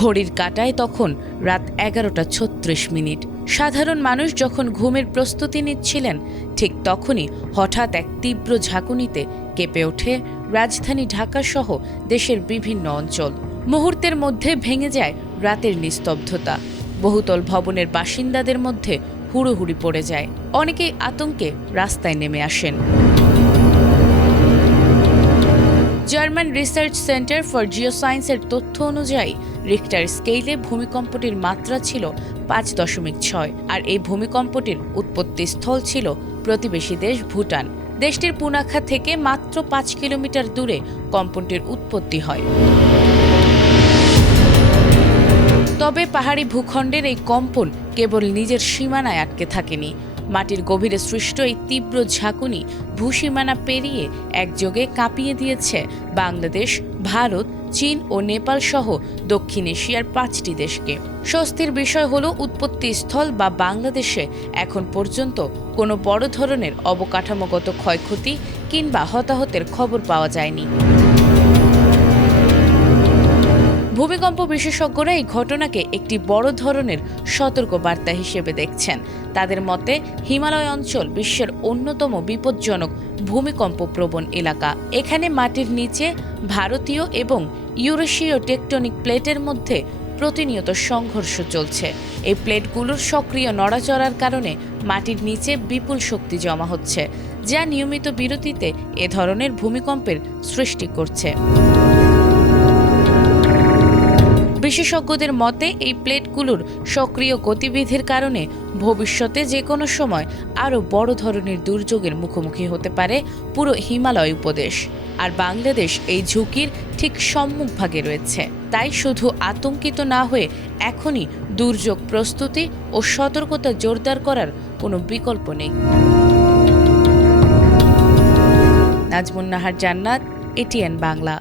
ঘড়ির কাঁটায় তখন রাত 11:36। সাধারণ মানুষ যখন ঘুমের প্রস্তুতি নিচ্ছিলেন, ঠিক তখনই হঠাৎ এক তীব্র ঝাঁকুনিতে কেঁপে ওঠে রাজধানী ঢাকাসহ দেশের বিভিন্ন অঞ্চল। মুহূর্তের মধ্যে ভেঙে যায় রাতের নিস্তব্ধতা। বহুতল ভবনের বাসিন্দাদের মধ্যে হুড়োহুড়ি পড়ে যায়। অনেকেই আতঙ্কে রাস্তায় নেমে আসেন। জার্মান রিসার্চ সেন্টার ফর জিওসায়েন্সের তথ্য অনুযায়ী রিক্টার স্কেলে ভূমিকম্পটির মাত্রা ছিল 5.6, আর এই ভূমিকম্পটির উৎপত্তিস্থল ছিল প্রতিবেশী দেশ ভুটান। দেশটির পুনাখা থেকে মাত্র 5 কিলোমিটার দূরে কম্পনটির উৎপত্তি হয়। তবে পাহাড়ি ভূখণ্ডের এই কম্পন কেবল নিজের সীমানায় আটকে থাকেনি। মাটির গভীরে সৃষ্ট এই তীব্র ঝাঁকুনি ভূসীমানা পেরিয়ে একযোগে কাঁপিয়ে দিয়েছে বাংলাদেশ, ভারত, চীন ও নেপাল সহ দক্ষিণ এশিয়ার 5টি দেশকে। স্বস্তির বিষয় হলো উৎপত্তিস্থল বা বাংলাদেশে এখন পর্যন্ত কোনো বড় ধরনের অবকাঠামোগত ক্ষয়ক্ষতি কিংবা হতাহতের খবর পাওয়া যায়নি। ভূমিকম্প বিশেষজ্ঞরা এই ঘটনাকে একটি বড় ধরনের সতর্কবার্তা হিসেবে দেখছেন। তাদের মতে, হিমালয় অঞ্চল বিশ্বের অন্যতম বিপজ্জনক ভূমিকম্প প্রবণ এলাকা। এখানে মাটির নিচে ভারতীয় এবং ইউরেশীয় টেকটনিক প্লেটের মধ্যে প্রতিনিয়ত সংঘর্ষ চলছে। এই প্লেটগুলোর সক্রিয় নড়াচড়ার কারণে মাটির নিচে বিপুল শক্তি জমা হচ্ছে, যা নিয়মিত বিরতিতে এ ধরনের ভূমিকম্পের সৃষ্টি করছে। বিশেষজ্ঞদের মতে, এই প্লেটগুলোর সক্রিয় গতিবিধির কারণে ভবিষ্যতে যে কোনো সময় আরও বড় ধরনের দুর্যোগের মুখোমুখি হতে পারে পুরো হিমালয় উপদেশ। আর বাংলাদেশ এই ঝুঁকির ঠিক সম্মুখভাগে রয়েছে। তাই শুধু আতঙ্কিত না হয়ে এখনই দুর্যোগ প্রস্তুতি ও সতর্কতা জোরদার করার কোনো বিকল্প নেই। নাজমুন নাহার জান্নাত, এটিএন বাংলা।